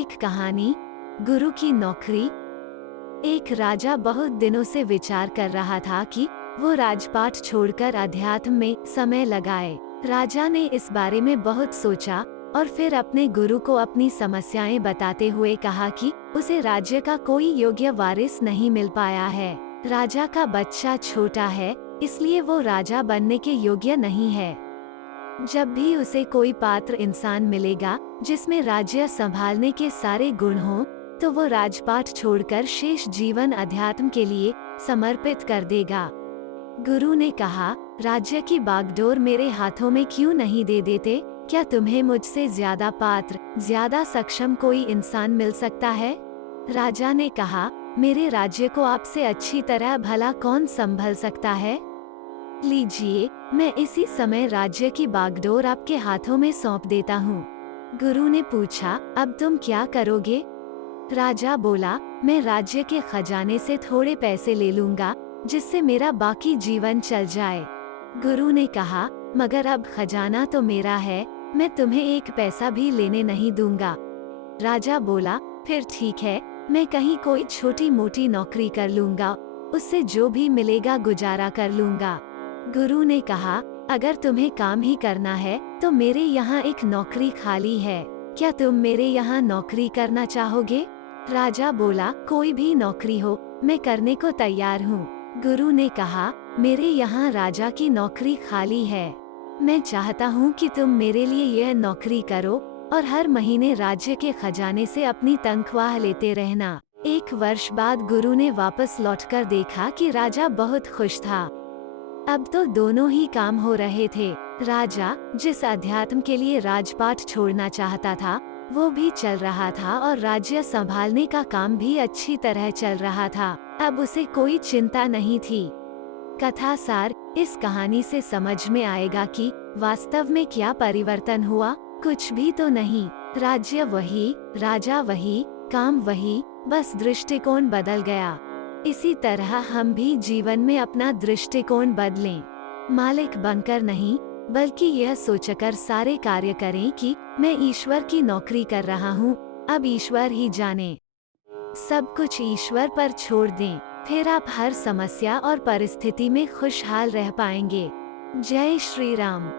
एक कहानी, गुरु की नौकरी। एक राजा बहुत दिनों से विचार कर रहा था कि वो राजपाट छोड़कर अध्यात्म में समय लगाए। राजा ने इस बारे में बहुत सोचा और फिर अपने गुरु को अपनी समस्याएं बताते हुए कहा कि उसे राज्य का कोई योग्य वारिस नहीं मिल पाया है। राजा का बच्चा छोटा है, इसलिए वो राजा बनने के योग्य नहीं है। जब भी उसे कोई पात्र इंसान मिलेगा जिसमें राज्य संभालने के सारे गुण हों, तो वो राजपाट छोड़कर शेष जीवन अध्यात्म के लिए समर्पित कर देगा। गुरु ने कहा, राज्य की बागडोर मेरे हाथों में क्यों नहीं दे देते? क्या तुम्हें मुझसे ज्यादा पात्र, ज्यादा सक्षम कोई इंसान मिल सकता है? राजा ने कहा, मेरे राज्य को आपसे अच्छी तरह भला कौन संभल सकता है? लीजिए, मैं इसी समय राज्य की बागडोर आपके हाथों में सौंप देता हूँ। गुरु ने पूछा, अब तुम क्या करोगे? राजा बोला, मैं राज्य के खजाने से थोड़े पैसे ले लूंगा, जिससे मेरा बाकी जीवन चल जाए। गुरु ने कहा, मगर अब खजाना तो मेरा है, मैं तुम्हें एक पैसा भी लेने नहीं दूंगा। राजा बोला, फिर ठीक है, मैं कहीं कोई छोटी मोटी नौकरी कर लूंगा, उससे जो भी मिलेगा गुजारा कर लूंगा। गुरु ने कहा, अगर तुम्हें काम ही करना है तो मेरे यहाँ एक नौकरी खाली है, क्या तुम मेरे यहाँ नौकरी करना चाहोगे? राजा बोला, कोई भी नौकरी हो, मैं करने को तैयार हूँ। गुरु ने कहा, मेरे यहाँ राजा की नौकरी खाली है, मैं चाहता हूँ कि तुम मेरे लिए यह नौकरी करो और हर महीने राज्य के खजाने से अपनी तनख्वाह लेते रहना। 1 वर्ष बाद गुरु ने वापस लौटकर देखा कि राजा बहुत खुश था। अब तो दोनों ही काम हो रहे थे। राजा, जिस अध्यात्म के लिए राजपाट छोड़ना चाहता था, वो भी चल रहा था और राज्य संभालने का काम भी अच्छी तरह चल रहा था। अब उसे कोई चिंता नहीं थी। कथा सार, इस कहानी से समझ में आएगा कि वास्तव में क्या परिवर्तन हुआ? कुछ भी तो नहीं। राज्य वही, राजा वही, काम वही, बस दृष्टिकोण बदल गया। इसी तरह हम भी जीवन में अपना दृष्टिकोण बदलें। मालिक बनकर नहीं, बल्कि यह सोचकर सारे कार्य करें कि मैं ईश्वर की नौकरी कर रहा हूँ, अब ईश्वर ही जाने। सब कुछ ईश्वर पर छोड़ दें, फिर आप हर समस्या और परिस्थिति में खुशहाल रह पाएंगे। जय श्री राम।